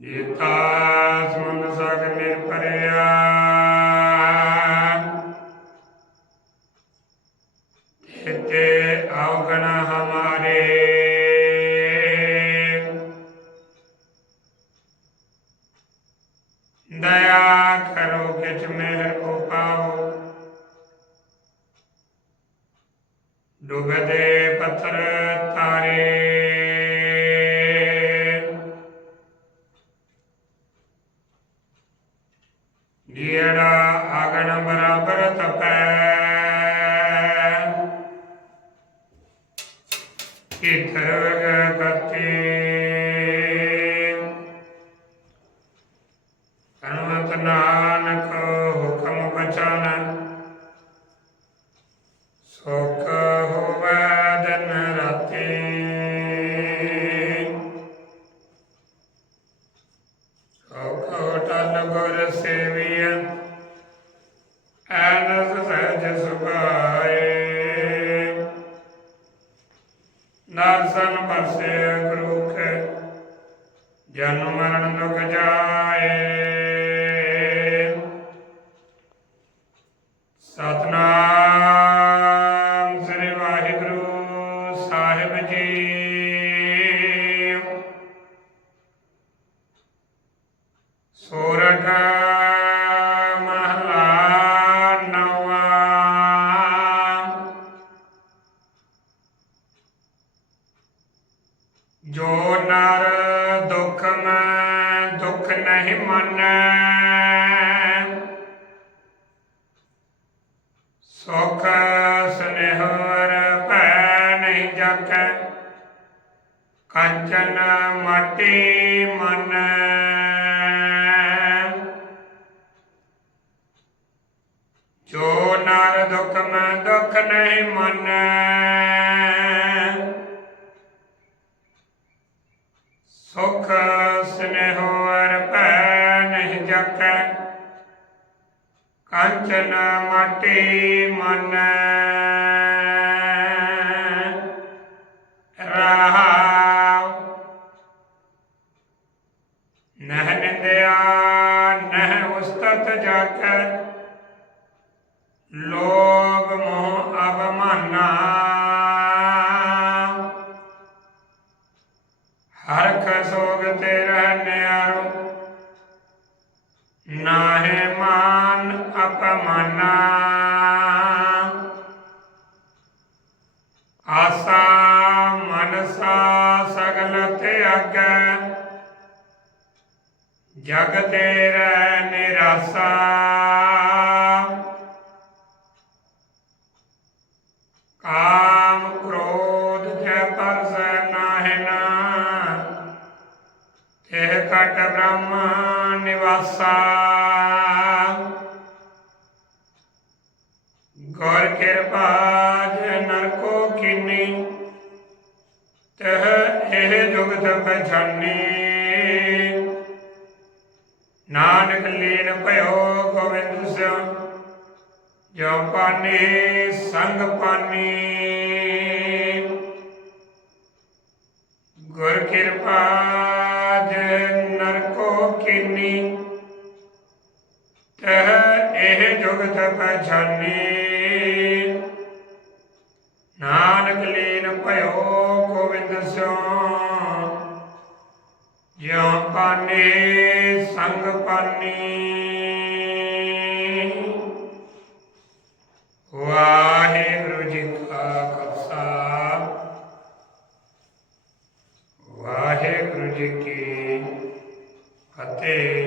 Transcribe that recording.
ਜੀਤਾ ਸਮੁੰਦ ਸਾਗਰ ਨਿਰਭਰਿਆ ਤੇ ਆਉਗਣ ਹਮਾਰੇ। ਦਇਆ ਕਰੋ ਕਿਛ ਮਿਹਰ ਕੋ ਪਾਓ। ਡੁਬਦੇ ਪੱਥਰ ਤਾਰੇ। ਜਿਹੜਾ ਆਗਣ ਬਰਾਬਰ ਤਪੈ। ਇਥਰ ਗਤੀ ਹਨੂਮਤ ਨਾਨਕ ਹੁਕਮ ਬਚਨ। ਸੁਖ ਹੋਵੈ ਦਿਨ ਰਾਤੀ। ਜਨਮ ਮਰਨ ਦੁਖ ਜਾਏ। ਸਤਨਾਮ ਸ੍ਰੀ ਵਾਹਿਗੁਰੂ ਸਾਹਿਬ ਜੀ। ਸੋਰਠ ਦੁਖ ਨਹੀਂ ਮੰਨੈ। ਸੁਖ ਸਨੇਹਰ ਭੈ ਨਹੀਂ ਜਾਕੈ ਕੰਚਨ ਮਾਟੀ ਮਨ। ਕੰਚਨ ਮਾਟੀ ਮਨ। ਰਹਾਉ। ਨਹ ਨਿੰਦਿਆ, ਨਹ ਉਸਤਤ ਜਾਕੈ ਲੋਭ ਮੋਹ ਅਭਮਾਨਾ ਹਰਖ ਸੋਗ ਤੇ ਰਹਿਨਿਆਰੋ ਨਾਹਿ ਮਾਨ ਅਪਮਾਨਾ ਆਸਾ ਮਨਸਾ ਸਗਲ ਤਿਆਗੈ ਜਗ ਤੇਰੇ ਨਿਰਾਸਾ। ਕਾਮ ਕ੍ਰੋਧ ਜੈ ਪਰਸ ਨਾਹਿ ਨਾ ਇਹ ਕਟ ਬ੍ਰਹਮ ਨਿਵਾਸਾ। ਗੁਰ ਕਿਰਪਾ ਜਨਰ ਕੋ ਕੀਨੀ, ਤਹ ਇਹ ਜੁਗਤ ਪਛਾਨੀ ਨਾਨਕ ਲੀਨ ਭਇਓ ਗੋਬਿੰਦ ਸਿਉ ਜੋ ਪਾਨੀ ਸੰਗ ਪਾਨੀ। ਗੁਰ ਕਿਰਪਾ ਜਨਰ ਕੋ ਕੀਨੀ, ਤਹ ਇਹ ਜੁਗਤ ਪਛਾਨੀ ਪਾਨੇ ਸੰਗ ਪਾਨੀ ਵਾਹਿਗੁਰੂ ਜੀ ਕਾ ਖਾਲਸਾ। ਵਾਹਿਗੁਰੂ ਜੀ ਕੀ ਫਤਿਹ।